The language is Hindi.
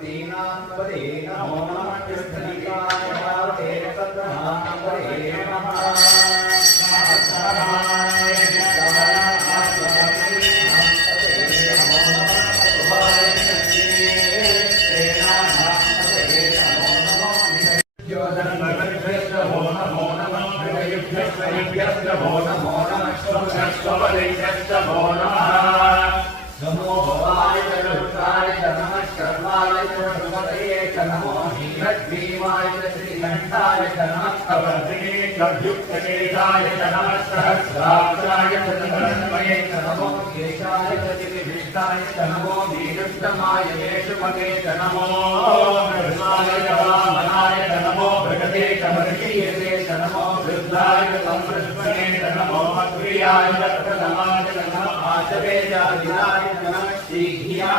भक्तिनात्मदे नमो नमः कृष्णनिकाय पार्वते तत्त्वनात्मदे नमः नमो भवाय चतुर्थाय नमः शर्वाय चतुर्थये नमो नीलग्रीवाय श्रीकण्ठाय नमः कवर्धिने कव्युक्तकेशाय नमः सहस्राक्षाय चतुर्भुजमये नमो केशाय चतुर्विशिष्टाय नमो नीलुष्टमाय येषुमगे नमो निर्माय वामनाय नमो भगते कमर्षीयते नमो वृद्धाय संवृष्णे नमो प्रियाय नमः आचवेजाय नमः श्रीघ्याय